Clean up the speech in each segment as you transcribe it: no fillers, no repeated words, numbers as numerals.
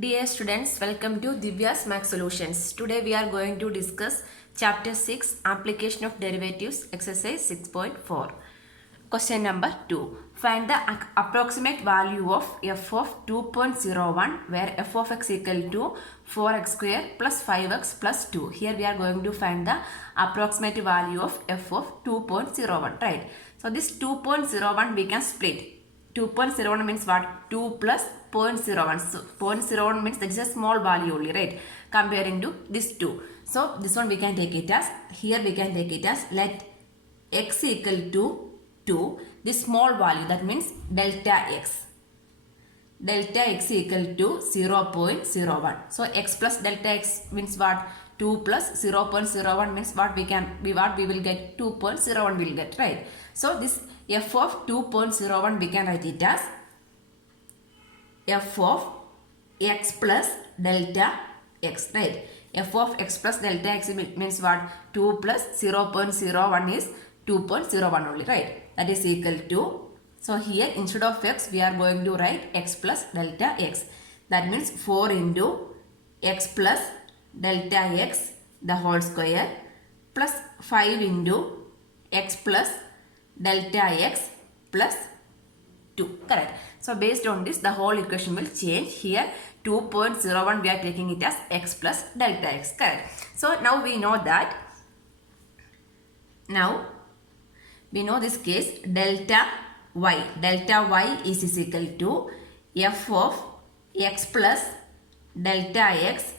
Dear students, welcome to Divya's Math Solutions. Today we are going to discuss Chapter 6, Application of Derivatives, Exercise 6.4. Question number 2. Find the approximate value of f of 2.01 where f of x equal to 4x square plus 5x plus 2. Here we are going to find the approximate value of f of 2.01, right? So this 2.01 we can split. 2.01 means what? 2 plus 0.01. So 0.01 means that is a small value only, right? Comparing to this 2. So this one we can take it as, here we can take it as, let x equal to 2. This small value, that means delta x. Delta x equal to 0.01. So x plus delta x means what? 2 plus 0.01 means what we will get? 2.01 will get, right? So this f of 2.01 we can write it as f of x plus delta x, right? F of x plus delta x means what? 2 plus 0.01 is 2.01 only, right? That is equal to, so here instead of x we are going to write x plus delta x. That means 4 into x plus delta x the whole square plus 5 into x plus delta x plus 2, correct? So based on this the whole equation will change. Here 2.01 we are taking it as x plus delta x, correct? So now we know that, now we know this case delta y is equal to f of x plus delta x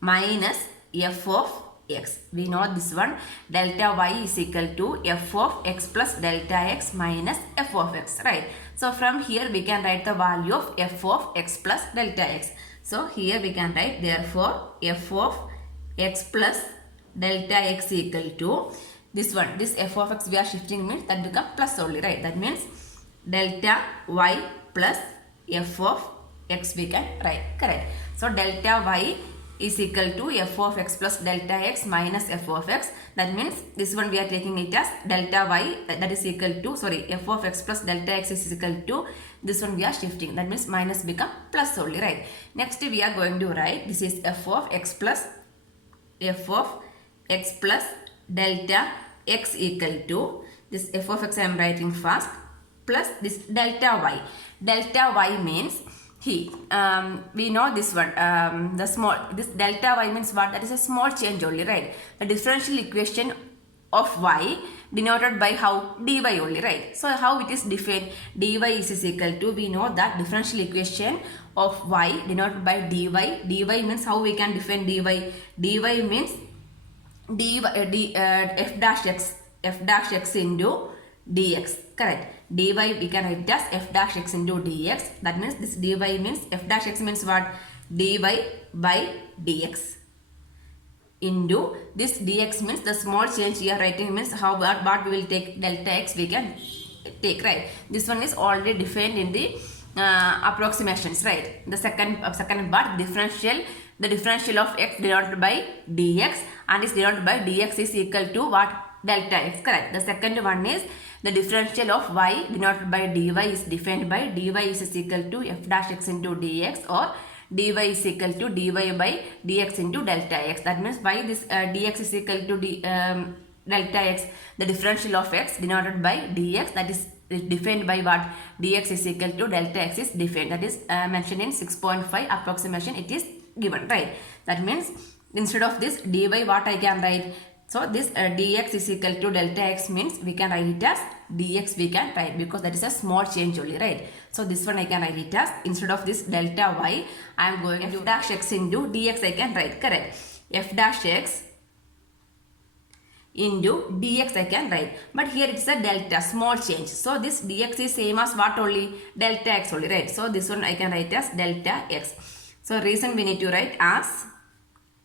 minus f of x. We know this one, delta y is equal to f of x plus delta x minus f of x, right? So from here we can write the value of f of x plus delta x. So here we can write, therefore f of x plus delta x equal to this one, this f of x we are shifting means that become plus only, right? That means delta y plus f of x we can write, correct? So delta y is equal to f of x plus delta x minus f of x. That means this one we are taking it as delta y, that is equal to, sorry, f of x plus delta x is equal to, this one we are shifting, that means minus become plus only, right? Next we are going to write, this is f of x plus delta x equal to, this f of x I am writing first, plus this delta y. Delta y means, we know this one, this delta y means what? That is a small change only, right? The differential equation of y denoted by how? Dy only, right? So how it is defined? Dy is equal to, we know that differential equation of y denoted by dy. Dy means how we can define dy? Dy means f dash x into dx, correct? Dy we can write as f dash x into dx. That means this dy means, f dash x means what? Dy by dx into this dx means the small change here writing means how, what we will take, delta x we can take, right? This one is already defined in the approximations, right? The second part, the differential of x denoted by dx, and is denoted by dx is equal to what? Delta x, correct? The second one is the differential of y denoted by dy is defined by dy is equal to f dash x into dx, or dy is equal to dy by dx into delta x. That means by this dx is equal to delta x, the differential of x denoted by dx, that is defined by what? Dx is equal to delta x is defined, that is mentioned in 6.5 approximation it is given, right? That means instead of this dy what I can write? So this dx is equal to delta x means we can write it as dx we can write, because that is a small change only, right? So this one I can write it as, instead of this delta y I am going to f dash x into dx I can write, correct? F dash x into dx I can write, but here it's a delta, small change. So this dx is same as what only? Delta x only, right? So this one I can write as delta x. So reason we need to write as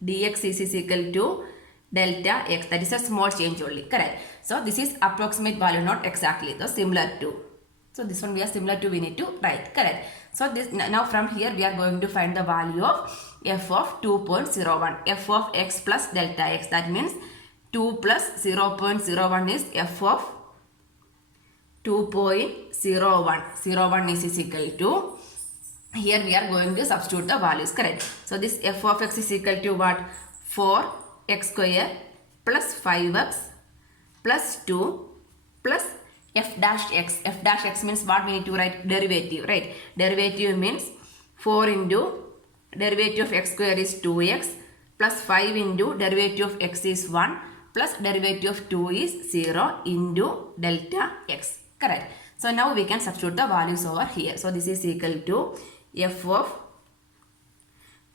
dx is equal to delta x, that is a small change only, correct? So this is approximate value, not exactly, the similar to. So this one we are similar to, we need to write, correct? So this, now from here we are going to find the value of f of 2.01, f of x plus delta x. That means 2 plus 0.01 is f of 2.01. 01 is equal to here we are going to substitute the values, correct? So this f of x is equal to what? 4x square plus 5x plus 2 plus f dash x. F dash x means what we need to write? Derivative, right? Derivative means 4 into derivative of x square is 2x plus 5 into derivative of x is 1 plus derivative of 2 is 0 into delta x, correct? So now we can substitute the values over here. So this is equal to f of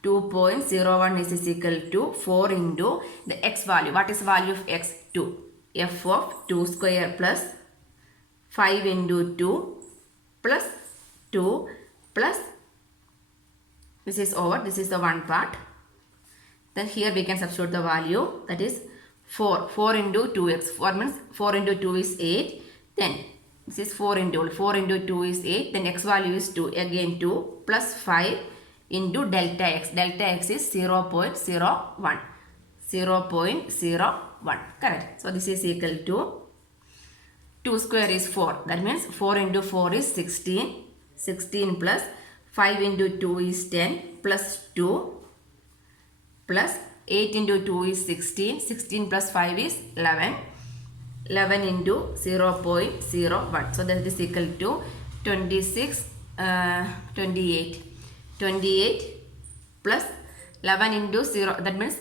2.01 is equal to 4 into the x value. What is value of x? 2. F of 2 square plus 5 into 2 plus 2 plus this is over. This is the one part. Then here we can substitute the value, that is 4. 4 into 2x. 4 means 4 into 2 is 8. Then this is 4 into 2 is 8. Then x value is 2. Again 2 plus 5 into delta x. Delta x is 0.01. 0.01. Correct. So this is equal to 2 square is 4. That means 4 into 4 is 16. 16 plus 5 into 2 is 10 plus 2 plus 8 into 2 is 16. 16 plus 5 is 11. 11 into 0.01. So that is equal to 28. 28 plus 11 into 0. That means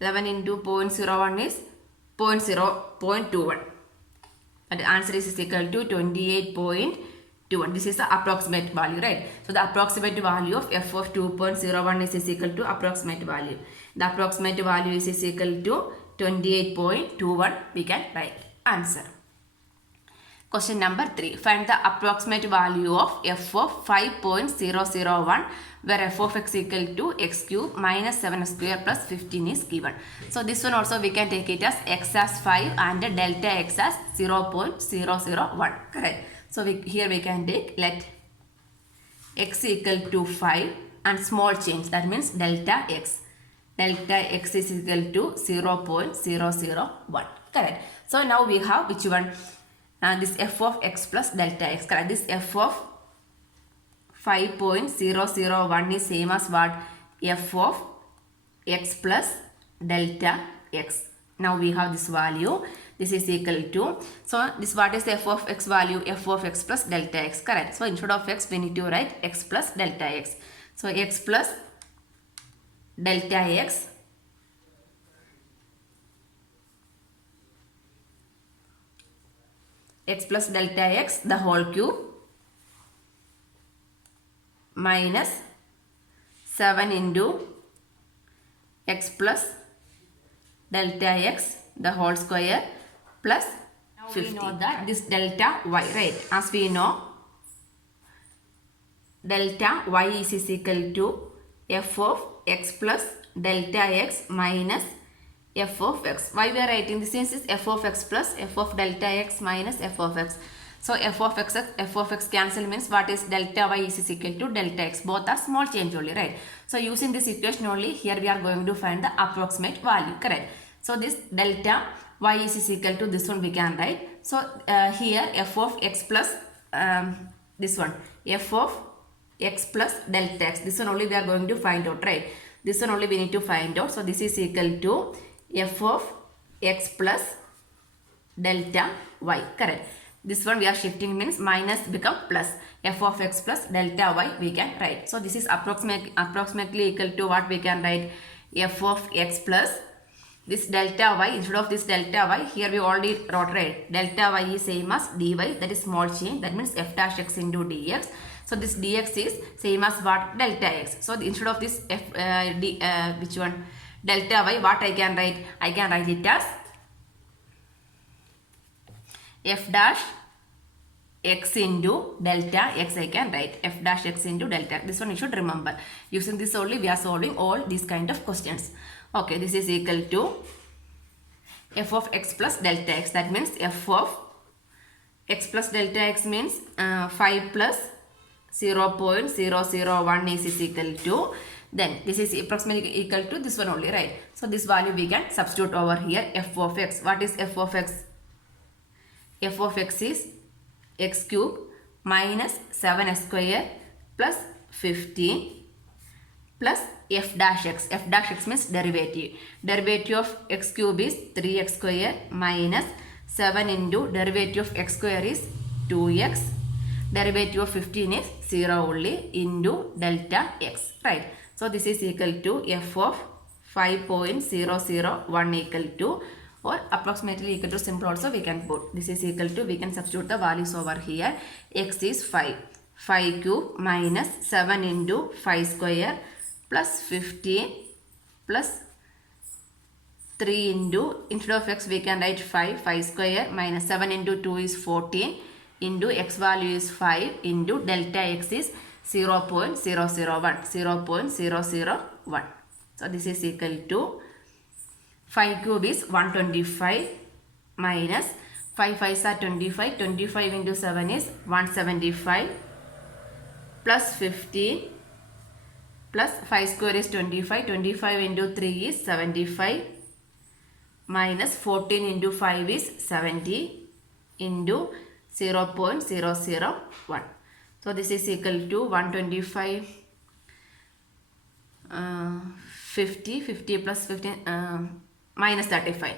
11 into 0.01 is 0.21. And the answer is equal to 28.21. This is the approximate value, right? So the approximate value of f of 2.01 is equal to approximate value. The approximate value is equal to 28.21. We can write answer. Question number 3. Find the approximate value of f of 5.001 where f of x equal to x cube minus 7 square plus 15 is given. So this one also we can take it as x as 5 and delta x as 0.001. Correct. So here we can take let x equal to 5 and small change, that means delta x. Delta x is equal to 0.001. Correct. So now we have which one? This f of x plus delta x. Correct. This f of 5.001 is same as what? F of x plus delta x. Now we have this value. This is equal to, so this what is the f of x value? F of x plus delta x. Correct. So instead of x we need to write x plus delta x. So x plus delta x plus delta x the whole cube minus 7 into x plus delta x the whole square plus 50. We know that this delta y, right? As we know, delta y is equal to f of x plus delta x minus f of x. Why we are writing this is f of x plus f of delta x minus f of x. So f of x cancel means what is delta y is equal to delta x. Both are small change only, right? So using this equation only, here we are going to find the approximate value, correct? So this delta y is equal to this one we can write. So here f of x plus this one f of x plus delta x. This one only we are going to find out, right? This one only we need to find out. So this is equal to f of x plus delta y, correct? This one we are shifting means minus become plus. F of x plus delta y we can write. So this is approximately equal to what we can write? F of x plus this delta y. Instead of this delta y, here we already wrote, right? Delta y is same as dy, that is small change, that means f dash x into dx. So this dx is same as what? Delta x. So instead of this which one? Delta y, what I can write? I can write it as f dash x into delta x. I can write f dash x into delta. This one you should remember. Using this only we are solving all these kind of questions. Okay, this is equal to f of x plus delta x. That means f of x plus delta x means 5 plus 0.001 is equal to, then this is approximately equal to this one only, right? So this value we can substitute over here. F of x. What is f of x? F of x is x cube minus 7x square plus 15 plus f dash x. F dash x means derivative. Derivative of x cube is 3x square minus 7 into derivative of x square is 2x. Derivative of 15 is 0 only into delta x. Right. So this is equal to f of 5.001 equal to, or approximately equal to, simple also we can put. This is equal to, we can substitute the values over here. X is 5. 5 cube minus 7 into 5 square plus 15 plus 3 into, instead of x we can write 5 square minus 7 into 2 is 14 into x value is 5 into delta x is 0.001. So this is equal to 5 cube is 125 minus 5 5s are 25. 25 into 7 is 175 plus 15 plus 5 square is 25. 25 into 3 is 75 minus 14 into 5 is 70 into 0.001. So this is equal to 125 50 plus 15 minus 35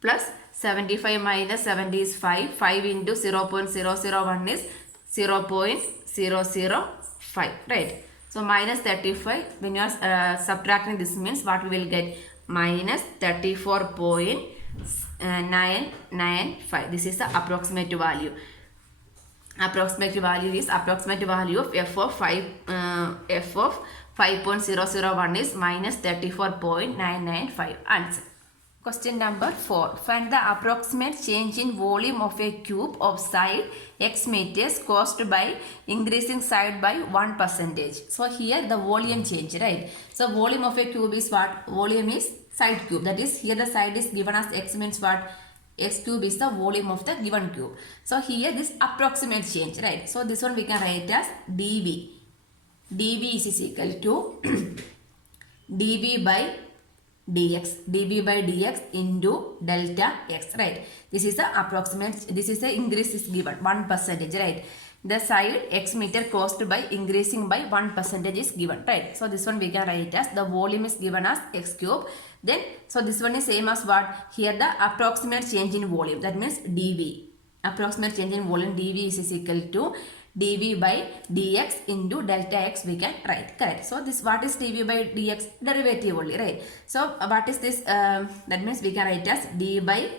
plus 75 minus 70 is 5 into 0.001 is 0.005, right? So minus 35, when you are subtracting, this means what we will get, minus 34.995. This is the approximate value. Approximate value is approximate value of f of 5.001 is minus 34.995. Answer. Question number 4. Find the approximate change in volume of a cube of side x meters caused by increasing side by 1%. So here the volume change, right? So volume of a cube is what? Volume is side cube. That is, here the side is given as x means what? X cube is the volume of the given cube. So here this approximate change, right? So this one we can write as dV. dV is equal to dV by dx. dV by dx into delta x, right? This is the approximate, this is the increase is given 1%, right? The side x meter caused by increasing by 1% is given, right? So this one we can write as the volume is given as x cube. Then, so this one is same as what? Here the approximate change in volume, that means dV. Approximate change in volume dV is equal to dV by dx into delta x we can write, correct? So this, what is dV by dx? Derivative only, right? So what is this? That means we can write as d by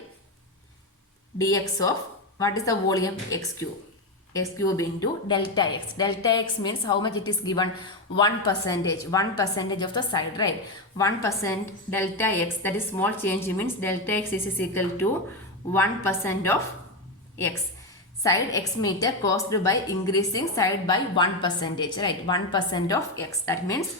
dx of, what is the volume? X cube. X cube into delta x. Delta x means how much it is given? 1%. 1% of the side, right? 1% delta x, that is small change, means delta x is equal to 1% of x. Side x meter caused by increasing side by 1%, right? 1% of x, that means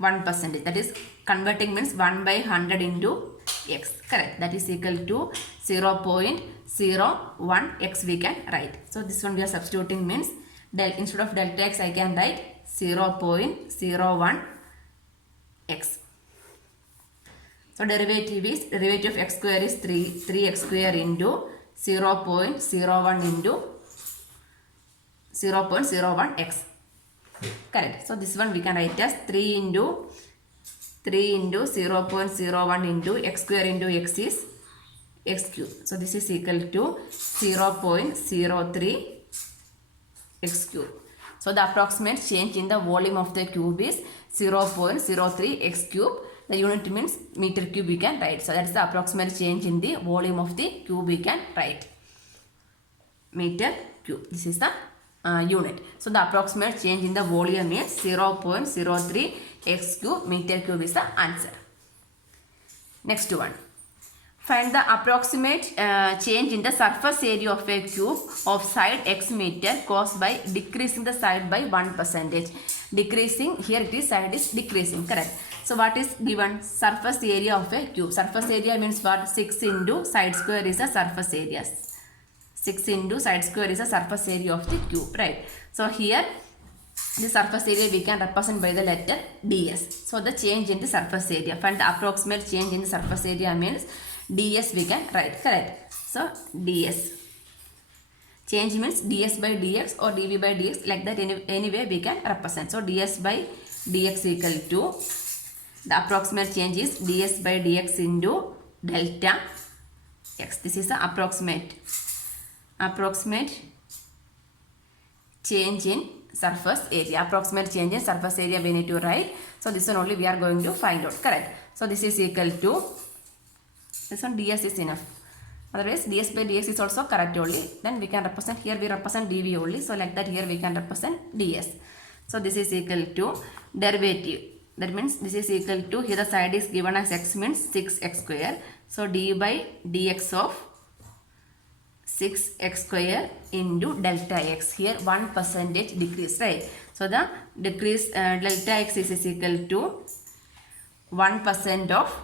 1%. That is, converting means 1 by 100 into x, correct? That is equal to 0.01 x we can write. So this one we are substituting, means instead of delta x I can write 0.01 x. So derivative of x square is 3x square into 0.01 into 0.01 x, correct? So this one we can write as 3 into 0.01 into x square into x is x cube. So this is equal to 0.03 x cube. So the approximate change in the volume of the cube is 0.03 x cube. The unit means meter cube we can write. So that is the approximate change in the volume of the cube we can write. Meter cube. This is the unit. So the approximate change in the volume is 0.03 x cube. Meter cube is the answer. Next one. Find the approximate change in the surface area of a cube of side x meter caused by decreasing the side by 1%. Decreasing, here it is side is decreasing, correct? So what is given? Surface area of a cube. Surface area means what? 6 into side square is the surface area. 6 into side square is the surface area of the cube, right? So here the surface area we can represent by the letter ds. So the change in the surface area. Find the approximate change in the surface area means ds we can write, correct? So ds. Change means ds by dx or dv by dx, like that anyway we can represent. So ds by dx equal to, the approximate change is ds by dx into delta x. This is the approximate change in surface area. Approximate change in surface area we need to write. So this one only we are going to find out. Correct. So this is equal to, this one ds is enough. Otherwise ds by dx is also correct only. Then we can represent, here we represent dv only. So like that here we can represent ds. So this is equal to derivative. That means this is equal to, here the side is given as x means 6x square. So d by dx of 6x square into delta x. Here 1% decrease, right? So the decrease delta x is equal to 1% of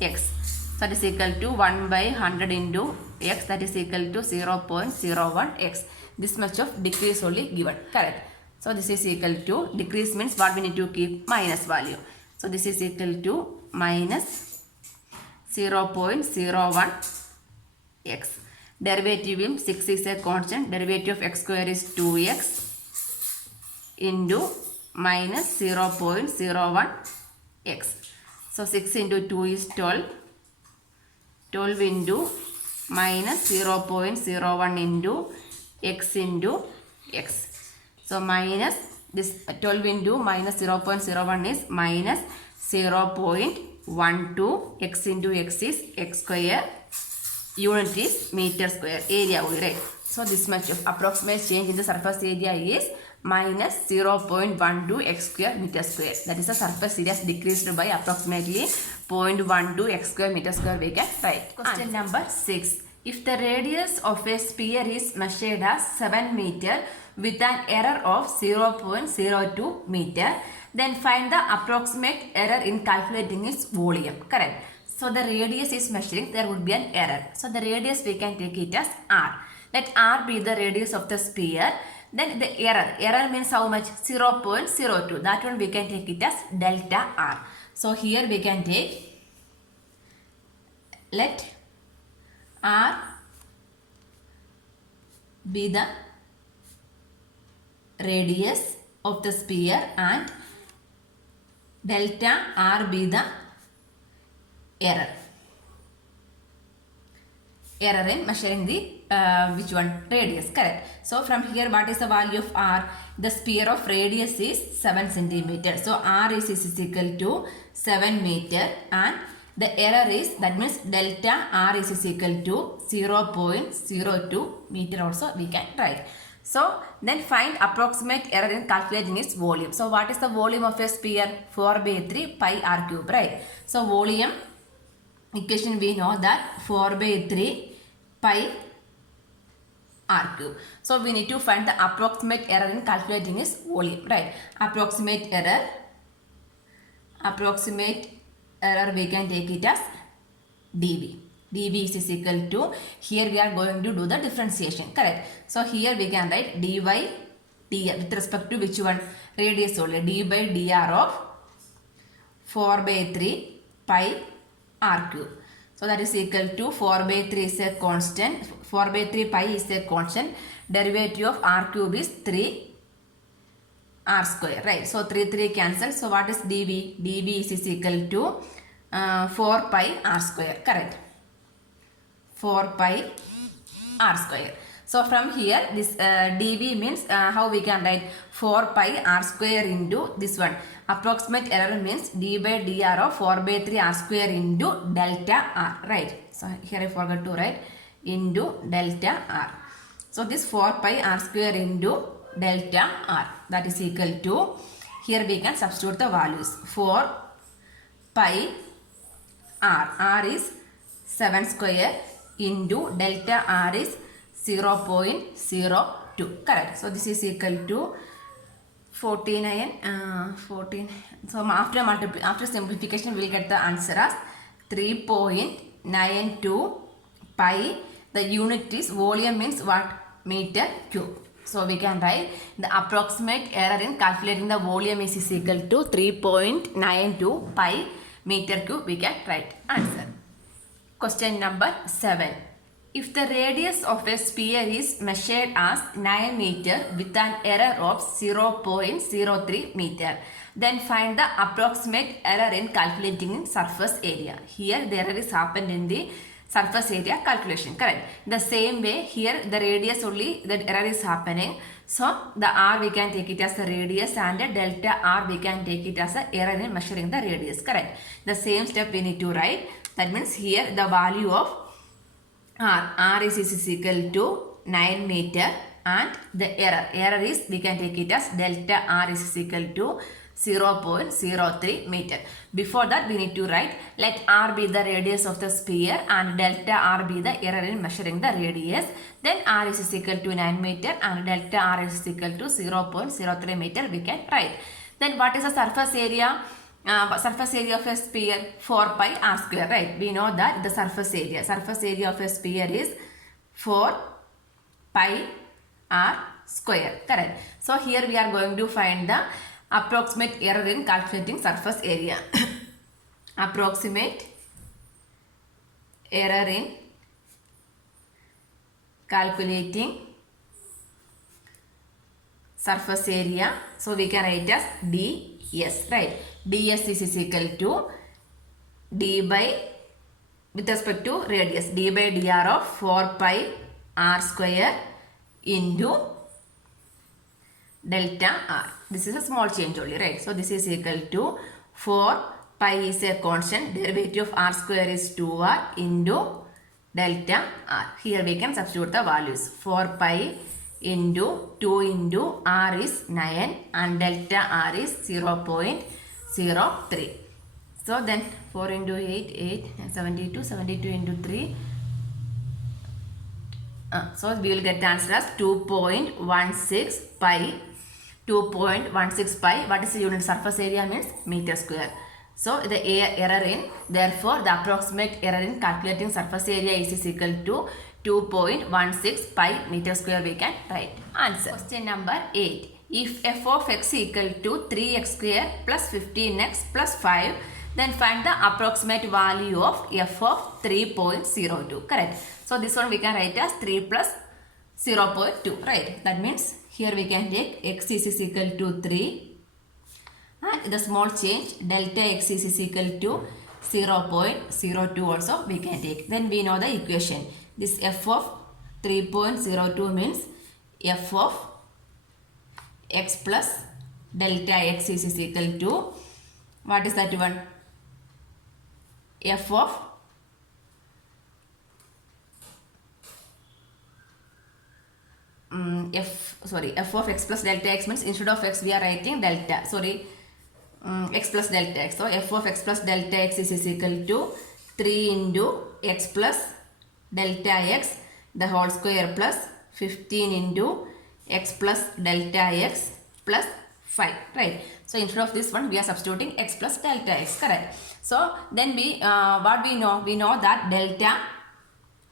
x. So that is equal to 1 by 100 into x, that is equal to 0.01 x. This much of decrease only given. Correct. So this is equal to, decrease means what we need to keep? Minus value. So this is equal to minus 0.01 x. Derivative in 6 is a constant. Derivative of x square is 2x into minus 0.01 x. So 6 into 2 is 12. 12 into minus 0.01 into x into x. So minus this 12 into minus 0.01 is minus 0.12 x into x is x square. Unit is meter square. Area only, right? So this much of approximate change in the surface area is minus 0.12 x square meter square. That is the surface area decreased by approximately 0.12 x square meter square we can write. Question number 6. If the radius of a sphere is measured as 7 meter with an error of 0.02 meter, then find the approximate error in calculating its volume. Correct. So the radius is measuring, there would be an error. So the radius we can take it as r. Let r be the radius of the sphere. Then the error means how much? 0.02. That one we can take it as delta r. So here we can take, let r be the radius of the sphere and delta r be the error in measuring the which one? Radius. Correct. So from here what is the value of r? The sphere of radius is 7 centimeter. So r is equal to 7 meter and the error is, that means delta r is equal to 0.02 meter also we can write. So then find approximate error in calculating its volume. So what is the volume of a sphere? 4 by 3 pi r cube, right? So volume equation we know that 4 by 3 pi r cube. So we need to find the approximate error in calculating its volume, right? Approximate error we can take it as dv. dv is equal to, here we are going to do the differentiation. Correct. So here we can write dy dr with respect to which one? Radius only. d by dr of 4 by 3 pi r cube. So that is equal to 4 by 3 is a constant. 4 by 3 pi is a constant. Derivative of r cube is 3 r square, right? So 3 cancel. So what is dv? dv is equal to 4 pi r square. Correct. 4 pi r square. So from here this dv means how we can write 4 pi r square into this one. Approximate error means d by dr of 4 by 3 r square into delta r, right? So here I forgot to write into delta r. So this 4 pi r square into delta r, that is equal to, here we can substitute the values. 4 pi r is 7 square into delta r is 0.02. Correct. So this is equal to 14. So after simplification we will get the answer as 3.92 pi. The unit is volume means what? Meter cube. So we can write the approximate error in calculating the volume is equal to 3.92 pi meter cube. We can write answer. Question number 7. If the radius of a sphere is measured as 9 meter with an error of 0.03 meter, then find the approximate error in calculating surface area. Here the error is happened in the surface area calculation, correct? The same way here the radius only the error is happening. So the r we can take it as the radius and the delta r we can take it as the error in measuring the radius, correct? The same step we need to write. That means here the value of r is equal to 9 meter and the error is we can take it as delta r is equal to 0.03 meter. Before that we need to write let r be the radius of the sphere and delta r be the error in measuring the radius. Then r is equal to 9 meter and delta r is equal to 0.03 meter we can write. Then what is the surface area? Surface area of a sphere 4 pi r square, right? We know that the surface area of a sphere is 4 pi r square, correct? So here we are going to find the approximate error in calculating surface area. Approximate error in calculating surface area. So we can write as ds, right? ds is equal to d by, with respect to radius, d by dr of 4 pi r square into delta r. This is a small change only, right? So this is equal to 4 pi is a constant, derivative of r square is 2r into delta r. Here we can substitute the values. 4 pi into 2 into r is 9 and delta r is 0.03. So then 4 into 8, 72 into 3. So we will get the answer as 2.16 pi. 2.16 pi. What is the unit surface area? Means meter square. So the error in, therefore the approximate error in calculating surface area is equal to 2.16 pi meter square we can write. Answer. Question number 8. If f of x equal to 3x square plus 15x plus 5, then find the approximate value of f of 3.02. Correct. So this one we can write as 3 plus 0.2. Right. That means here we can take x is equal to 3 and the small change delta x is equal to 0.02 also we can take. Then we know the equation. This f of 3.02 means f of x plus delta x is equal to, what is that one? F of f of x plus delta x means instead of x we are writing delta, x plus delta x. So f of x plus delta x is equal to 3 into x plus delta x the whole square plus 15 into x plus delta x plus 5, right? So instead of this one we are substituting x plus delta x, correct? So then we what we know? We know that delta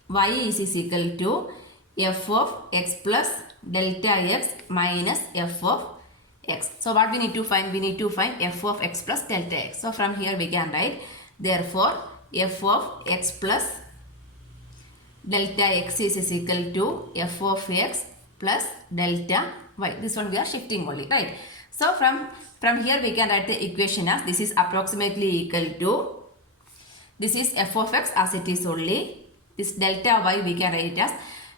y is equal to f of x plus delta x minus f of x. So what we need to find? We need to find f of x plus delta x. So from here we can write, therefore f of x plus delta x is equal to f of x plus delta y. This one we are shifting only, right? So from here we can write the equation as this is approximately equal to, this is f of x as it is only, this delta y we can write as,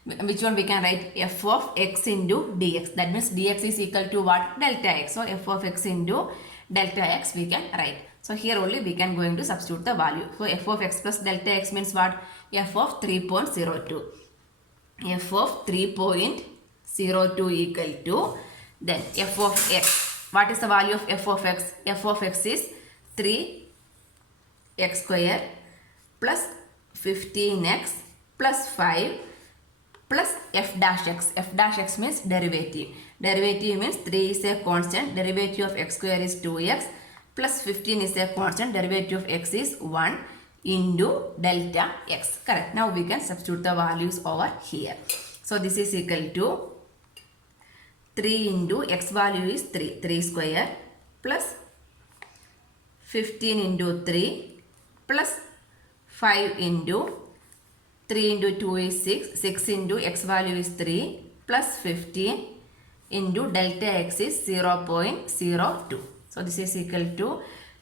which one we can write? F of x into dx. That means dx is equal to what? Delta x. So f of x into delta x we can write. So here only we can going to substitute the value. So f of x plus delta x means what? F of 3.02. F of 3.02 equal to, then f of x. What is the value of f of x? F of x is 3x square plus 15x plus 5 plus f dash x. F dash x means derivative. Derivative means 3 is a constant. Derivative of x square is 2x plus 15 is a constant. Derivative of x is 1 into delta x. Correct. Now we can substitute the values over here. So this is equal to 3 into x value is 3 square plus 15 into 3 plus 5 into 3 into 2 is 6. 6 into x value is 3 plus 15 into delta x is 0.02. So this is equal to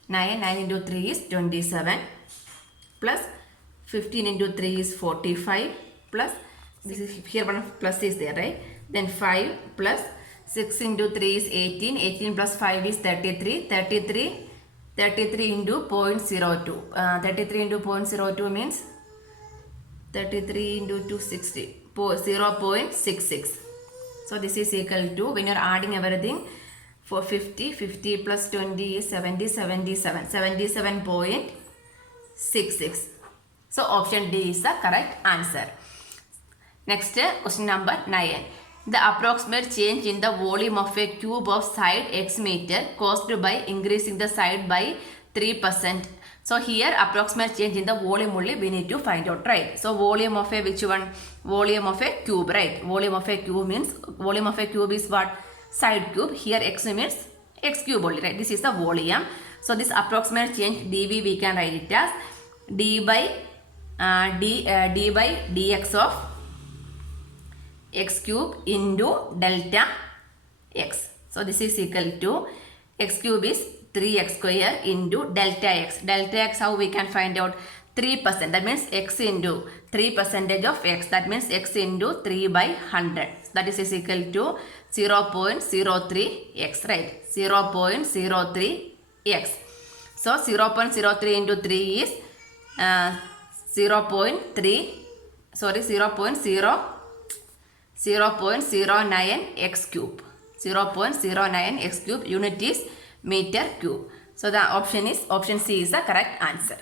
9. 9 into 3 is 27 plus 15 into 3 is 45 plus this is here one plus is there, right? Then 5 plus 6 into 3 is 18. 18 plus 5 is 33. 33 into 0.02. 33 into 0.02 means 33 into 260. 0.66. So this is equal to, when you are adding everything, for 50 plus 20 is 77.66. So option D is the correct answer. Next, question number 9. The approximate change in the volume of a cube of side x meter caused by increasing the side by 3%. So here approximate change in the volume only we need to find out, right? So volume of a which one? Volume of a cube, right? Volume of a cube means, volume of a cube is what? Side cube. Here x means x cube only, right? This is the volume. So this approximate change dv we can write it as d by dx of x cube into delta x. So this is equal to x cube is 3x square into delta x. Delta x, how we can find out? 3%. That means x into 3% of x. That means x into 3 by 100. That is equal to 0.03x, right? 0.03x. So 0.03 into 3 is 0.09x cube. 0.09x cube. Unit is meter cube. So the option C is the correct answer.